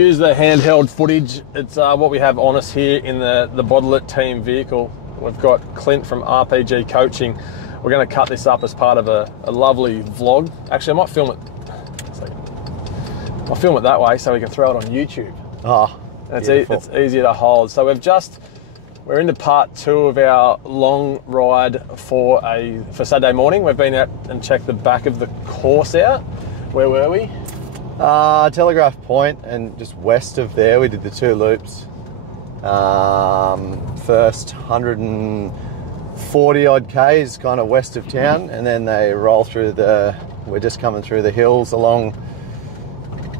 Use the handheld footage. It's what we have on us here in the Bottle.It team vehicle. We've got Clint from RPG Coaching. We're going to cut this up as part of a lovely vlog. Actually, I might film it. I'll film it that way so we can throw it on YouTube. Oh, it's easier to hold. So we're into part 2 of our long ride for Saturday morning. We've been out and checked the back of the course out. Where were we? Telegraph Point, and just west of there we did the 2 loops. First 140 odd Ks kind of west of town, and then they roll through we're just coming through the hills along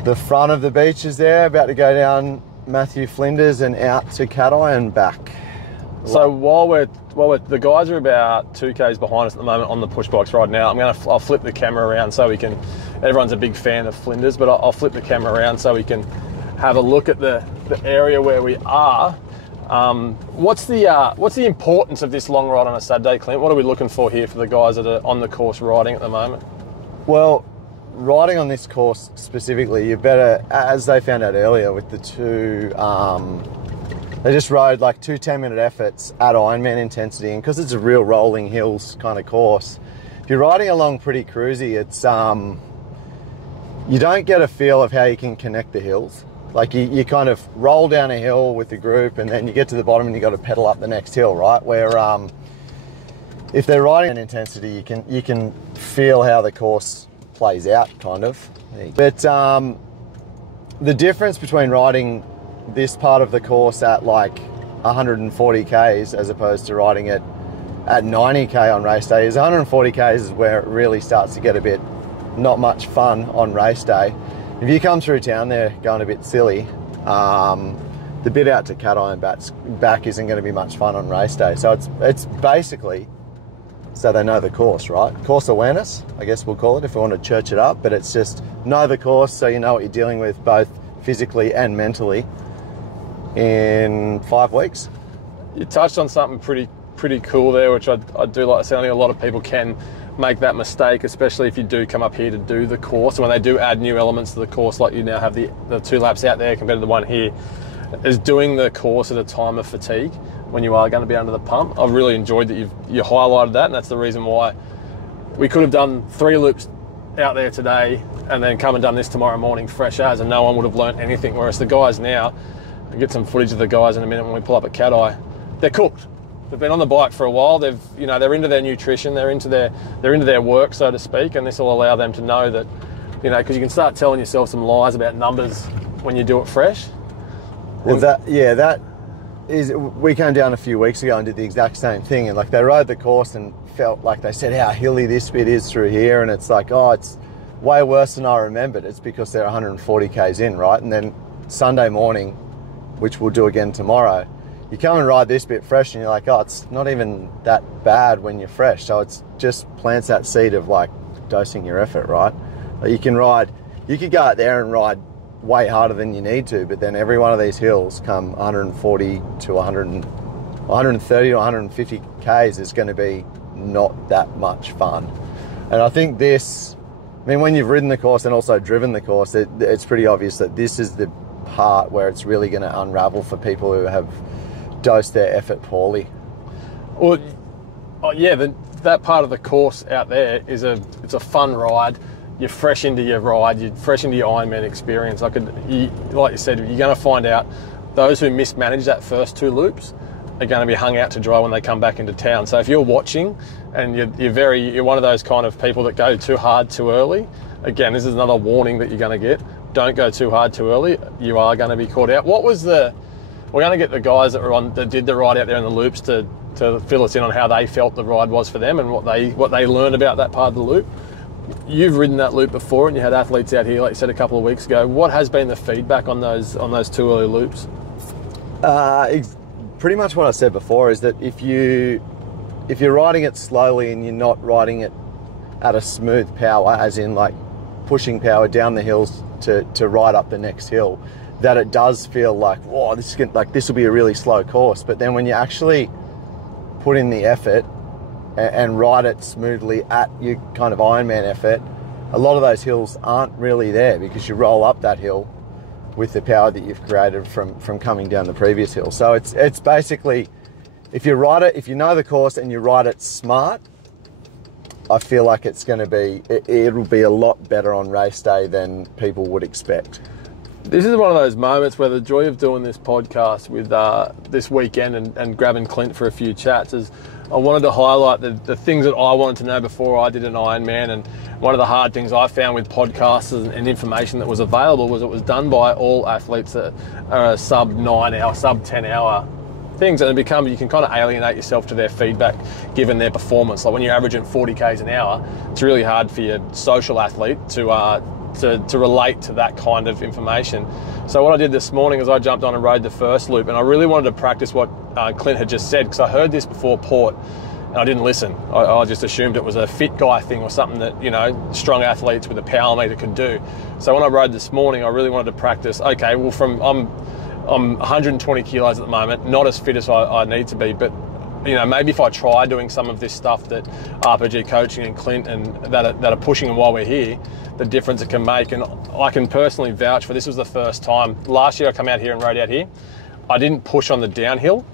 the front of the beaches there, about to go down Matthew Flinders and out to Cat-Eye and back. So while the guys are about 2 Ks behind us at the moment on the push bikes right now, I'll flip the camera around so we can. Everyone's a big fan of Flinders, but I'll flip the camera around so we can have a look at the area where we are. What's the importance of this long ride on a Saturday, Clint? What are we looking for here for the guys that are on the course riding at the moment? Well, riding on this course specifically, you better, as they found out earlier with the 2, they just rode like 2 10-minute efforts at Ironman intensity, and because it's a real rolling hills kind of course, if you're riding along pretty cruisy, it's you don't get a feel of how you can connect the hills. Like you kind of roll down a hill with the group, and then you get to the bottom and you got to pedal up the next hill, right? Where if they're riding in intensity, you can feel how the course plays out, kind of. But the difference between riding this part of the course at like 140 Ks as opposed to riding it at 90 K on race day is 140 Ks is where it really starts to get a bit not much fun on race day. If you come through town there going a bit silly, the bit out to Cat-Eye and back isn't going to be much fun on race day. So it's basically so they know the course, right? Course awareness, I guess we'll call it if we want to church it up, but it's just know the course so you know what you're dealing with both physically and mentally in 5 weeks. You touched on something pretty cool there, which I do like. Sounding a lot of people can make that mistake, especially if you do come up here to do the course. And when they do add new elements to the course, like you now have the 2 laps out there compared to the one here, is doing the course at a time of fatigue when you are going to be under the pump. I've really enjoyed that you highlighted that, and that's the reason why we could have done 3 loops out there today and then come and done this tomorrow morning fresh as, and no one would have learnt anything. Whereas the guys now, I'll get some footage of the guys in a minute when we pull up at Cat-Eye, they're cooked. They've been on the bike for a while. They're into their nutrition. They're into their work, so to speak. And this will allow them to know that, because you can start telling yourself some lies about numbers when you do it fresh. Well, we came down a few weeks ago and did the exact same thing. And like they rode the course and felt like they said how hilly this bit is through here. And it's like, oh, it's way worse than I remembered. It's because they're 140 Ks in, right? And then Sunday morning, which we'll do again tomorrow, you come and ride this bit fresh and you're like, oh, it's not even that bad when you're fresh. So it's just plants that seed of like dosing your effort, right? Like you could go out there and ride way harder than you need to, but then every one of these hills come 140 to 130 to 150 Ks is going to be not that much fun. And I think when you've ridden the course and also driven the course, it's pretty obvious that this is the part where it's really going to unravel for people who have dosed their effort poorly. Well, that part of the course out there it's a fun ride. You're fresh into your ride. You're fresh into your Ironman experience. Like you said, you're going to find out those who mismanage that first 2 loops are going to be hung out to dry when they come back into town. So if you're watching and you're one of those kind of people that go too hard too early, again, this is another warning that you're going to get. Don't go too hard too early. You are going to be caught out. We're going to get the guys that did the ride out there in the loops to fill us in on how they felt the ride was for them and what they learned about that part of the loop. You've ridden that loop before and you had athletes out here, like you said a couple of weeks ago. What has been the feedback on those 2 early loops? Pretty much what I said before is that if you're riding it slowly and you're not riding it at a smooth power, as in like pushing power down the hills to ride up the next hill, that it does feel like, whoa, this will be a really slow course. But then when you actually put in the effort and ride it smoothly at your kind of Ironman effort, a lot of those hills aren't really there because you roll up that hill with the power that you've created from coming down the previous hill. So it's basically, if you ride it, if you know the course and you ride it smart, I feel like it's going to be, it'll be a lot better on race day than people would expect. This is one of those moments where the joy of doing this podcast with this weekend and grabbing Clint for a few chats is I wanted to highlight the things that I wanted to know before I did an Ironman. And one of the hard things I found with podcasts and information that was available was it was done by all athletes that are sub 9 hour, sub 10 hour things, and you can kind of alienate yourself to their feedback given their performance. Like when you're averaging 40 k's an hour, it's really hard for your social athlete to relate to that kind of information. So what I did this morning is I jumped on and rode the first loop, and I really wanted to practice what Clint had just said, because I heard this before Port and I didn't listen. I just assumed it was a fit guy thing or something that, you know, strong athletes with a power meter could do. So when I rode this morning, I really wanted to practice, okay, well I'm 120 kilos at the moment, not as fit as I need to be, but you know, maybe if I try doing some of this stuff that RPG Coaching and Clint and that are pushing, and while we're here, the difference it can make. And I can personally vouch for this. Was the first time. Last year I come out here and rode out here. I didn't push on the downhill.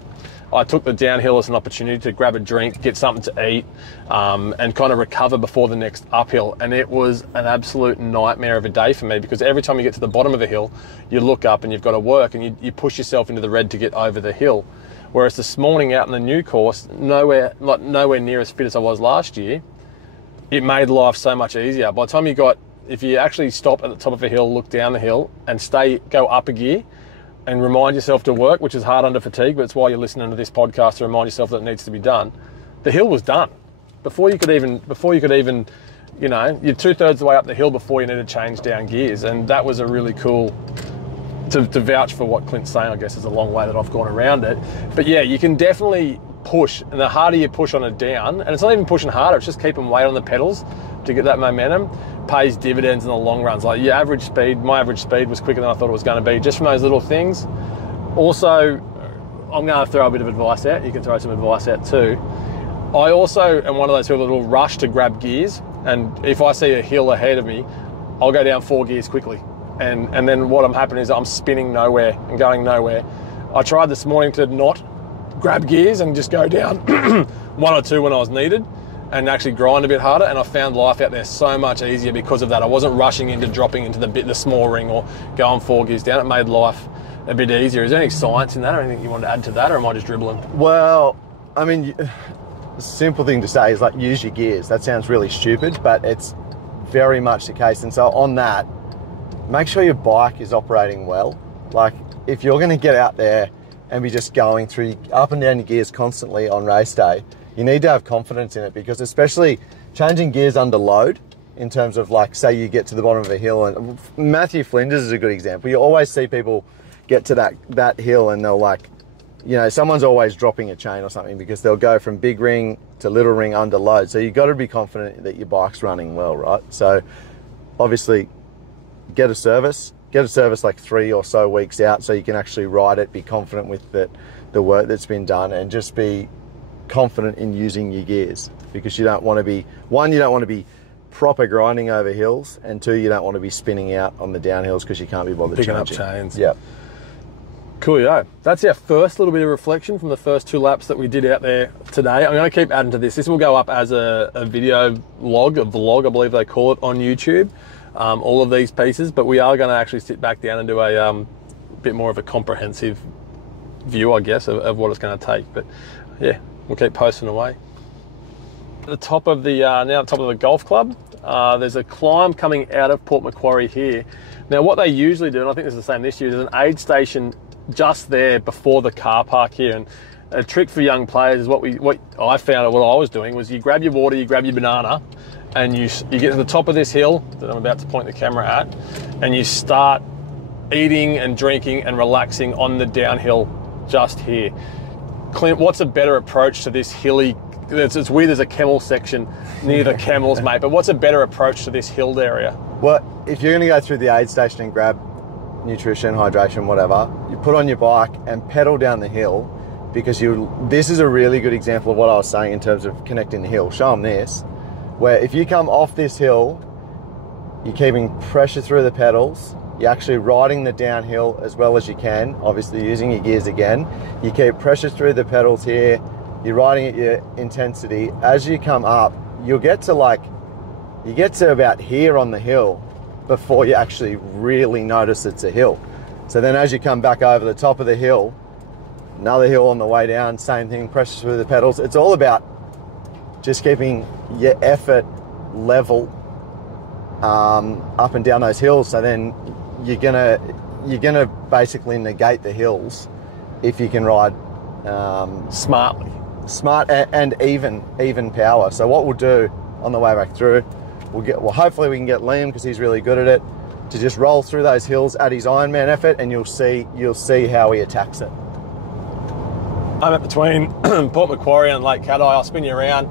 I took the downhill as an opportunity to grab a drink, get something to eat, and kind of recover before the next uphill. And it was an absolute nightmare of a day for me, because every time you get to the bottom of a hill, you look up and you've got to work, and you push yourself into the red to get over the hill. Whereas this morning out in the new course, nowhere near as fit as I was last year, it made life so much easier. By the time if you actually stop at the top of a hill, look down the hill and go up a gear, and remind yourself to work, which is hard under fatigue, but it's why you're listening to this podcast to remind yourself that it needs to be done. The hill was done. Before you could even, you know, you're 2/3 of the way up the hill before you need to change down gears. And that was a really cool, to vouch for what Clint's saying, I guess is a long way that I've gone around it. But yeah, you can definitely push, and the harder you push on a down, and it's not even pushing harder, it's just keeping weight on the pedals to get that momentum, pays dividends in the long runs. Like your average speed, my average speed was quicker than I thought it was going to be, just from those little things. Also, I'm going to throw a bit of advice out. You can throw some advice out too. I also am one of those people that will rush to grab gears, and if I see a hill ahead of me, I'll go down 4 gears quickly. And then what happening is I'm spinning nowhere and going nowhere. I tried this morning to not grab gears and just go down 1 or 2 when I was needed, and actually grind a bit harder, and I found life out there so much easier because of that. I wasn't rushing into dropping into the small ring or going 4 gears down. It made life a bit easier. Is there any science in that or anything you want to add to that, or am I just dribbling? Well, I mean, the simple thing to say is like use your gears. That sounds really stupid, but it's very much the case. And so on that, make sure your bike is operating well. Like if you're going to get out there and be just going through up and down your gears constantly on race day, you need to have confidence in it, because especially changing gears under load, in terms of like, say you get to the bottom of a hill, and Matthew Flinders is a good example. You always see people get to that hill and they'll like, you know, someone's always dropping a chain or something, because they'll go from big ring to little ring under load. So you've got to be confident that your bike's running well, right? So obviously get a service like 3 or so weeks out, so you can actually ride it, be confident with the work that's been done, and just be confident in using your gears, because you don't want to be, one, you don't want to be proper grinding over hills, and 2, you don't want to be spinning out on the downhills because you can't be bothered picking changing. up chains. Yeah. Coolio. That's our first little bit of reflection from the first 2 laps that we did out there today. I'm going to keep adding to this. This will go up as a video log, a vlog, I believe they call it, on YouTube. All of these pieces, but we are going to actually sit back down and do a bit more of a comprehensive view, I guess, of what it's going to take. But yeah, we'll keep posting away. At the top of the top of the golf club, there's a climb coming out of Port Macquarie here. Now, what they usually do, and I think this is the same this year, there's an aid station just there before the car park here. And a trick for young players is what I found, what I was doing was you grab your water, you grab your banana, and you get to the top of this hill that I'm about to point the camera at, and you start eating and drinking and relaxing on the downhill just here. Clint, what's a better approach to this hilly, it's weird there's a camel section near the camels, mate, but what's a better approach to this hilled area? Well, if you're going to go through the aid station and grab nutrition, hydration, whatever, you put on your bike and pedal down the hill, because this is a really good example of what I was saying in terms of connecting the hill. Show them this, where if you come off this hill, you're keeping pressure through the pedals, You're actually riding the downhill as well as you can, obviously using your gears again. You keep pressure through the pedals here. You're riding at your intensity. As you come up, you get to about here on the hill before you actually really notice it's a hill. So then as you come back over the top of the hill, another hill on the way down, same thing, pressure through the pedals. It's all about just keeping your effort level up and down those hills. So then you're gonna basically negate the hills if you can ride smartly, and even power. So what we'll do on the way back through, hopefully we can get Liam, because he's really good at it, to just roll through those hills at his Ironman effort, and you'll see how he attacks it. I'm at between Port Macquarie and Lake Cat Eye. I'll spin you around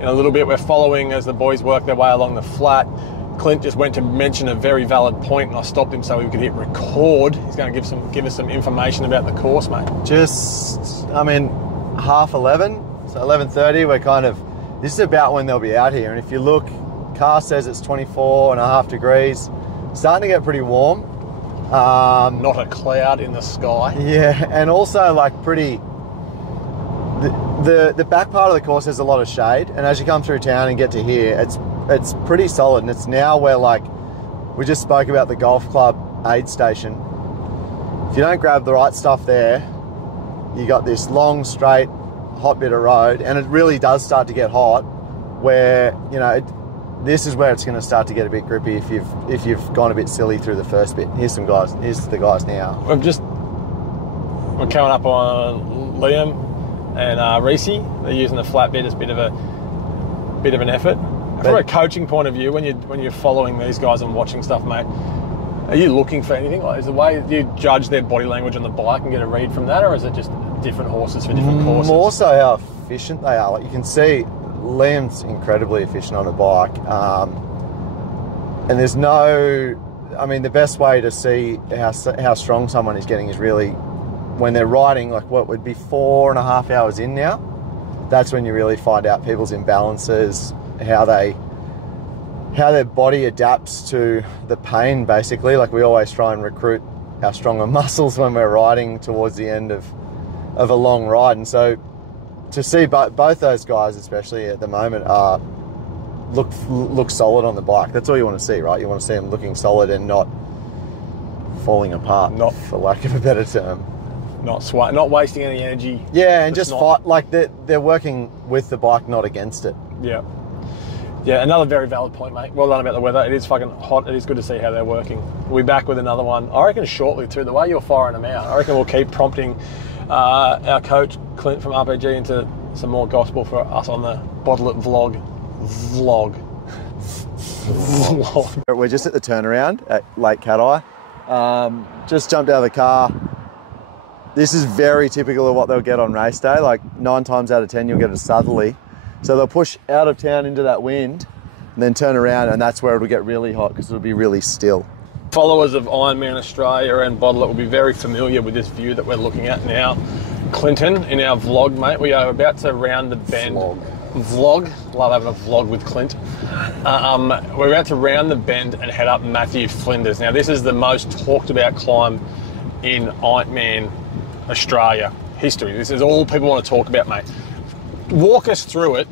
in a little bit. We're following as the boys work their way along the flat. Clint just went to mention a very valid point, and I stopped him so we could hit record. He's going to give us some information about the course, mate. 11:30, so 11:30, this is about when they'll be out here. And if you look, car says it's 24.5 degrees, starting to get pretty warm. Not a cloud in the sky. Yeah, and also the back part of the course has a lot of shade, and as you come through town and get to here, it's pretty solid. And it's now where, we just spoke about the golf club aid station. If you don't grab the right stuff there, you got this long, straight, hot bit of road, and it really does start to get hot, where, this is where it's going to start to get a bit grippy if you've gone a bit silly through the first bit. Here's the guys now. We're coming up on Liam and Reese. They're using the flat bit as a bit of an effort. From a coaching point of view, when you're following these guys and watching stuff, mate, are you looking for anything? Is the way you judge their body language on the bike and get a read from that, or is it just different horses for different courses? More so how efficient they are. You can see Liam's incredibly efficient on a bike, and there's the best way to see how strong someone is getting is really when they're riding, what would be 4.5 hours in now. That's when you really find out people's imbalances, how their body adapts to the pain, basically. We always try and recruit our stronger muscles when we're riding towards the end of a long ride. And so to see both those guys, especially at the moment, look solid on the bike. That's all you want to see, right? You want to see them looking solid and not falling apart, for lack of a better term. Not wasting any energy. Yeah, and just fight. They're working with the bike, not against it. Yeah. Yeah, another very valid point, mate. Well done about the weather. It is fucking hot. It is good to see how they're working. We'll be back with another one, I reckon, shortly too. The way you're firing them out, I reckon we'll keep prompting our coach, Clint from RPG, into some more gospel for us on the Bottle.It vlog. We're just at the turnaround at Lake Cat Eye. Just jumped out of the car. This is very typical of what they'll get on race day. 9 times out of 10, you'll get a southerly. So they'll push out of town into that wind and then turn around, and that's where it'll get really hot because it'll be really still. Followers of Ironman Australia and Bottle.It will be very familiar with this view that we're looking at now. Clinton, in our vlog, mate, we are about to round the bend. Vlog. Love having a vlog with Clint. We're about to round the bend and head up Matthew Flinders. Now, this is the most talked about climb in Ironman Australia history. This is all people want to talk about, mate. Walk us through it.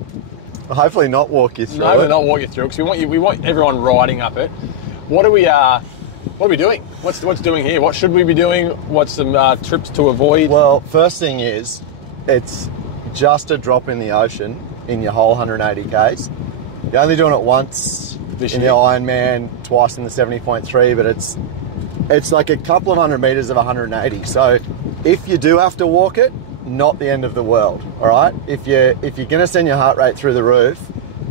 Hopefully not walk you through it. No, not walk you through it, because we want everyone riding up it. What are we doing? What's doing here? What should we be doing? What's some trips to avoid? Well, first thing is, it's just a drop in the ocean in your whole 180 Ks. You're only doing it once in the Ironman, twice in the 70.3, but it's like a couple of 100 meters of 180. So if you do have to walk it, not the end of the world, all right? If you're going to send your heart rate through the roof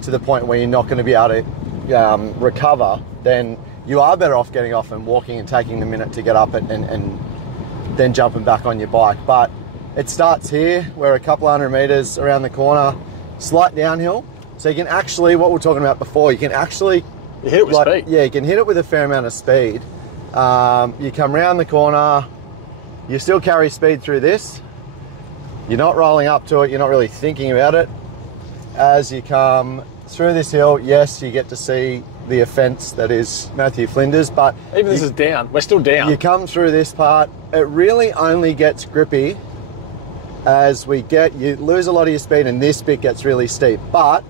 to the point where you're not going to be able to recover, then you are better off getting off and walking and taking the minute to get up and then jumping back on your bike. But it starts here. We're a couple of 100 meters around the corner, slight downhill. So you can actually, what we were talking about before, you can actually... You hit it with speed. Yeah, you can hit it with a fair amount of speed. You come around the corner, you still carry speed through this. You're not rolling up to it, you're not really thinking about it. As you come through this hill, yes, you get to see the offence that is Matthew Flinders. But even this is down. We're still down. You come through this part, it really only gets grippy as you lose a lot of your speed, and this bit gets really steep. But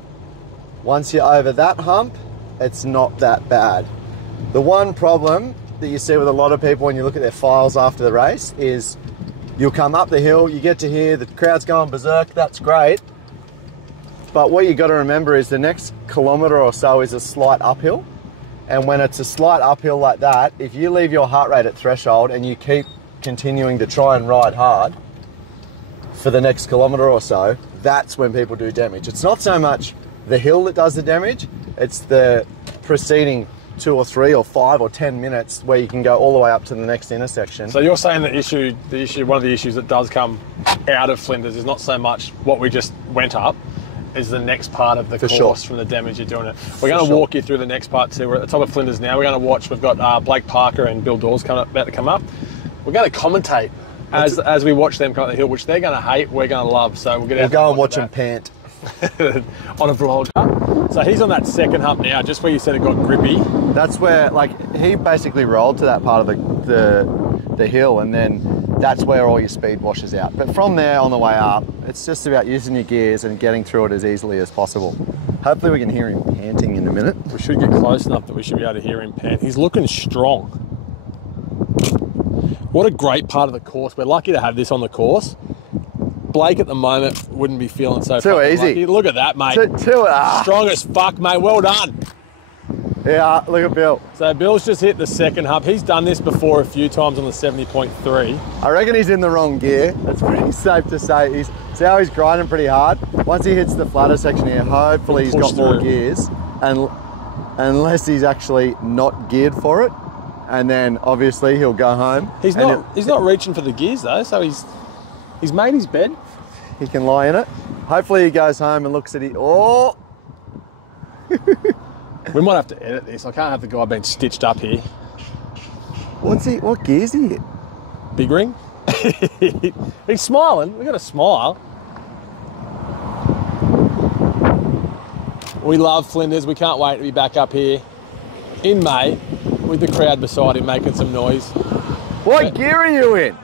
once you're over that hump, it's not that bad. The one problem that you see with a lot of people when you look at their files after the race is you'll come up the hill, you get to here, the crowd's going berserk, that's great. But what you got to remember is the next kilometre or so is a slight uphill. And when it's a slight uphill like that, if you leave your heart rate at threshold and you keep continuing to try and ride hard for the next kilometre or so, that's when people do damage. It's not so much the hill that does the damage, it's the preceding 2 or 3 or 5 or 10 minutes where you can go all the way up to the next intersection. So you're saying one of the issues that does come out of Flinders is not so much what we just went up, is the next part of the course from the damage you're doing it. We're going to walk you through the next part too. We're at the top of Flinders now. We're going to watch. We've got Blake Parker and Bill Dawes about to come up. We're going to commentate as we watch them come up the hill, which they're going to hate, we're going to love. So we'll go and watch them pant on a vlog. So he's on that second hump now, just where you said it got grippy. That's where, like, he basically rolled to that part of the hill, and then that's where all your speed washes out. But from there on the way up, it's just about using your gears and getting through it as easily as possible. Hopefully we can hear him panting in a minute. We should get close enough that we should be able to hear him pant. He's looking strong. What a great part of the course. We're lucky to have this on the course. Blake at the moment wouldn't be feeling so too easy. Lucky. Look at that, mate. Strong as fuck, mate. Well done. Yeah, look at Bill. So Bill's just hit the second hump. He's done this before a few times on the 70.3. I reckon he's in the wrong gear. That's pretty safe to say. See how he's grinding pretty hard? Once he hits the flatter section here, hopefully he's got more gears. And unless he's actually not geared for it, and then obviously he'll go home. He's not reaching for the gears though, so he's made his bed. He can lie in it. Hopefully he goes home and looks at it. Oh! We might have to edit this. I can't have the guy being stitched up here. What gear's he in? Big ring? He's smiling. We've got a smile. We love Flinders. We can't wait to be back up here in May with the crowd beside him making some noise. What gear are you in?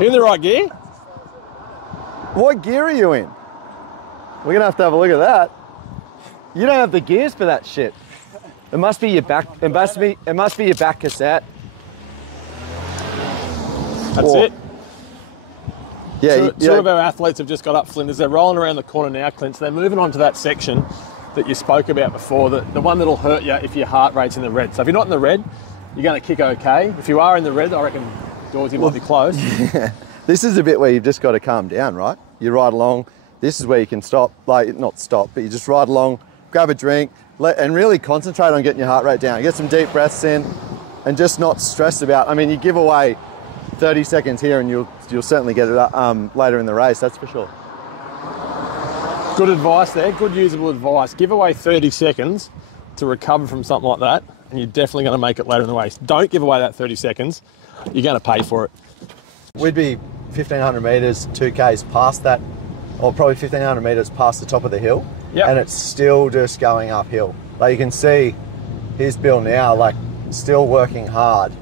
You in the right gear? What gear are you in? We're gonna have to have a look at that. You don't have the gears for that shit. It must be your back. It must be your back cassette. That's it. Yeah. Two of our athletes have just got up Flinders. They're rolling around the corner now, Clint. So they're moving on to that section that you spoke about before, the one that'll hurt you if your heart rate's in the red. So if you're not in the red, you're going to kick okay. If you are in the red, I reckon Dawesy might be close. Yeah. This is a bit where you've just got to calm down, right? You ride along. This is where you can stop, like not stop, but you just ride along, grab a drink, and really concentrate on getting your heart rate down. Get some deep breaths in, and just not stress about. I mean, you give away 30 seconds here, and you'll certainly get it later in the race. That's for sure. Good advice there. Good usable advice. Give away 30 seconds to recover from something like that, and you're definitely going to make it later in the race. Don't give away that 30 seconds. You're going to pay for it. We'd be 1,500 metres, 2Ks past that, or probably 1,500 metres past the top of the hill, and it's still just going uphill. Like you can see, here's Bill now, like still working hard.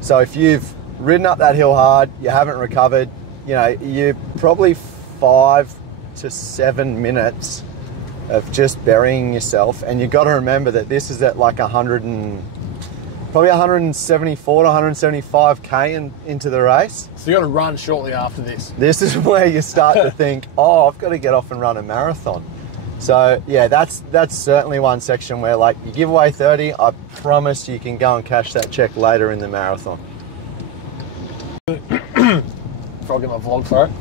So if you've ridden up that hill hard, you haven't recovered, you know, you're probably 5 to 7 minutes of just burying yourself, and you've got to remember that this is at like probably 174 to 175k into the race. So you got to run shortly after this. This is where you start to think, oh, I've got to get off and run a marathon. So yeah, that's certainly one section where like you give away 30, I promise you can go and cash that check later in the marathon. If I get my vlog for it.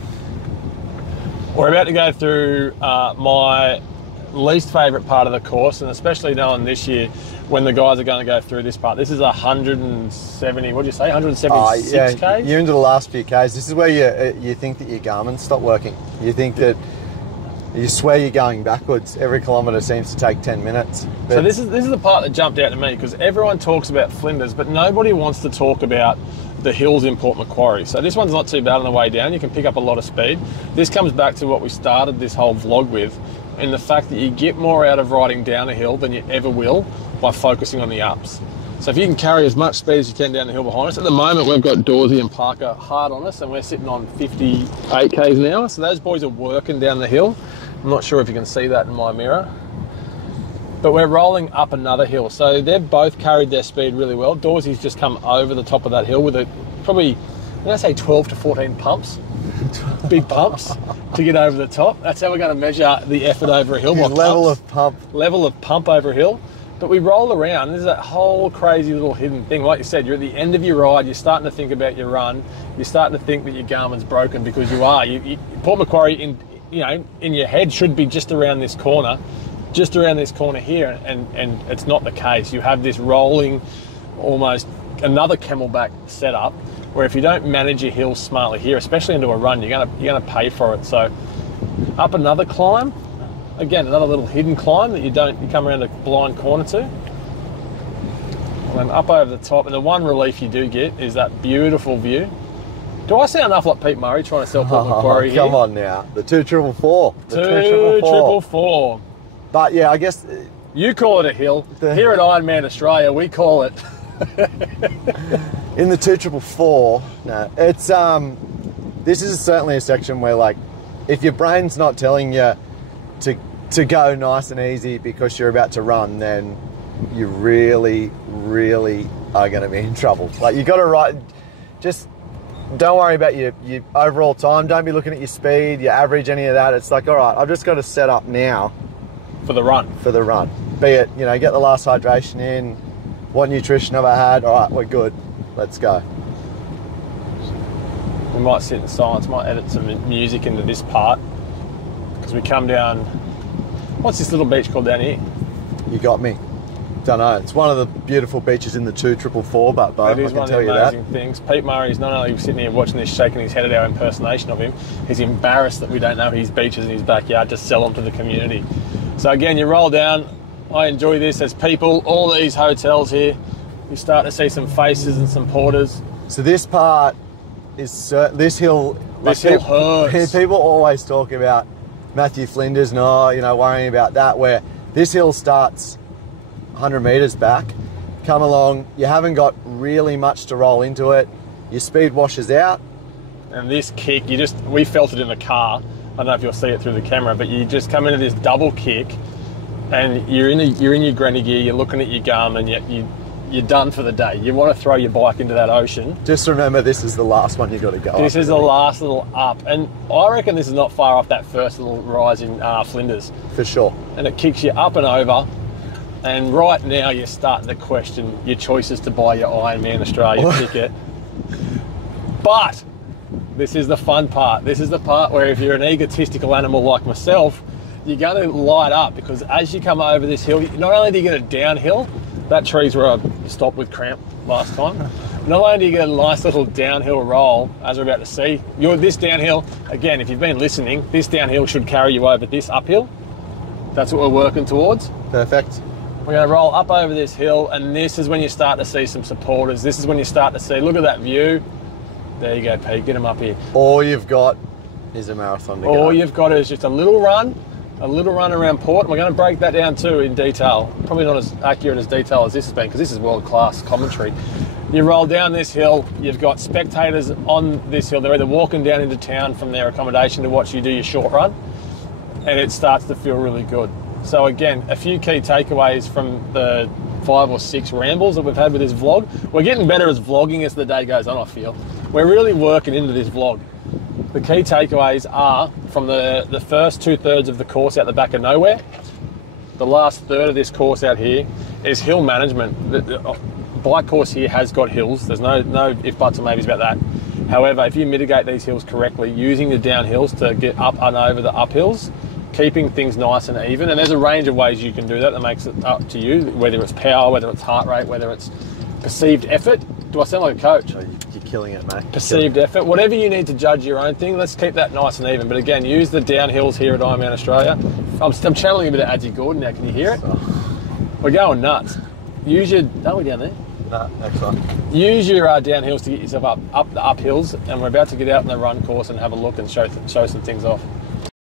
We're about to go through my least favourite part of the course, and especially knowing this year when the guys are going to go through this part. This is 170, what did you say, 176 yeah, Ks? you're into the last few Ks. This is where you think that your Garmin's stopped working. You think that, you swear you're going backwards. Every kilometre seems to take 10 minutes. But so this is the part that jumped out to me, because everyone talks about Flinders, but nobody wants to talk about the hills in Port Macquarie. So this one's not too bad on the way down. You can pick up a lot of speed. This comes back to what we started this whole vlog with, in the fact that you get more out of riding down a hill than you ever will by focusing on the ups. So if you can carry as much speed as you can down the hill behind us, at the moment we've got Dawsey and Parker hard on us and we're sitting on 58 k's an hour. So those boys are working down the hill. I'm not sure if you can see that in my mirror. But we're rolling up another hill. So they've both carried their speed really well. Dawsey's just come over the top of that hill with probably, I'm going to say 12 to 14 pumps. Big pumps to get over the top. That's how we're going to measure the effort over a hill. Level of pump. Level of pump over a hill. But we roll around. There's that whole crazy little hidden thing. Like you said, you're at the end of your ride. You're starting to think about your run. You're starting to think that your Garmin's broken because you are. Port Macquarie, in your head, should be just around this corner. Just around this corner here, and it's not the case. You have this rolling, almost another camelback setup, where if you don't manage your hills smartly here, especially into a run, you're gonna pay for it. So up another climb, again another little hidden climb that you come around a blind corner to, and then up over the top. And the one relief you do get is that beautiful view. Do I sound enough like Pete Murray trying to sell Port Macquarie here? Come on now, the 244. The 244. But yeah, I guess you call it a hill. Here at Ironman Australia, we call it. In the 244, no, it's this is certainly a section where, like, if your brain's not telling you to go nice and easy because you're about to run, then you really, really are going to be in trouble. Like, you got to ride. Just don't worry about your overall time. Don't be looking at your speed, your average, any of that. It's like, all right, I've just got to set up now. For the run. For the run. Be it, get the last hydration in, what nutrition have I had, all right, we're good, let's go. We might sit in silence, might edit some music into this part, because we come down, what's this little beach called down here? You got me. Don't know, it's one of the beautiful beaches in the 244, but I can tell you that. It is one of the amazing things. Pete Murray's not only sitting here watching this, shaking his head at our impersonation of him, he's embarrassed that we don't know his beaches in his backyard to sell them to the community. So again, you roll down. I enjoy this. There's people, all these hotels here. You start to see some faces and some porters. So this part is this hill. This hill hurts. People always talk about Matthew Flinders, worrying about that. Where this hill starts 100 meters back, come along. You haven't got really much to roll into it. Your speed washes out. And this kick, we felt it in the car. I don't know if you'll see it through the camera, but you just come into this double kick, and you're in your granny gear. You're looking at your Garmin. You're done for the day. You want to throw your bike into that ocean. Just remember, this is the last one you got to go. This is the last little up, and I reckon this is not far off that first little rise in Flinders. For sure. And it kicks you up and over. And right now, you're starting to question your choices to buy your Ironman Australia ticket. But this is the fun part. This is the part where if you're an egotistical animal like myself, you're going to light up, because as you come over this hill, not only do you get a downhill, that tree's where I stopped with cramp last time, not only do you get a nice little downhill roll, as we're about to see, this downhill, again, if you've been listening, this downhill should carry you over this uphill. That's what we're working towards. Perfect. We're going to roll up over this hill, and this is when you start to see some supporters. This is when you start to see, look at that view. There you go, Pete, get them up here. All you've got is a marathon to go. All you've got is just a little run around Port. We're going to break that down too in detail. Probably not as accurate as detail as this has been, because this is world-class commentary. You roll down this hill, you've got spectators on this hill. They're either walking down into town from their accommodation to watch you do your short run, and it starts to feel really good. So again, a few key takeaways from the 5 or 6 rambles that we've had with this vlog. We're getting better as vlogging as the day goes on, I feel. We're really working into this vlog. The key takeaways are from the first 2/3 of the course out the back of nowhere. The last third of this course out here is hill management. The bike course here has got hills. There's no if, buts or maybes about that. However, if you mitigate these hills correctly, using the downhills to get up and over the uphills, keeping things nice and even, and there's a range of ways you can do that makes it up to you, whether it's power, whether it's heart rate, whether it's perceived effort. Do I sound like a coach? You're killing it, mate. Perceived effort. Whatever you need to judge your own thing, let's keep that nice and even. But again, use the downhills here at Ironman Australia. I'm channeling a bit of Adzi Gordon now. Can you hear it? We're going nuts. Use your... Are we down there? No, next one. Use your downhills to get yourself up the uphills, and we're about to get out in the run course and have a look and show some things off.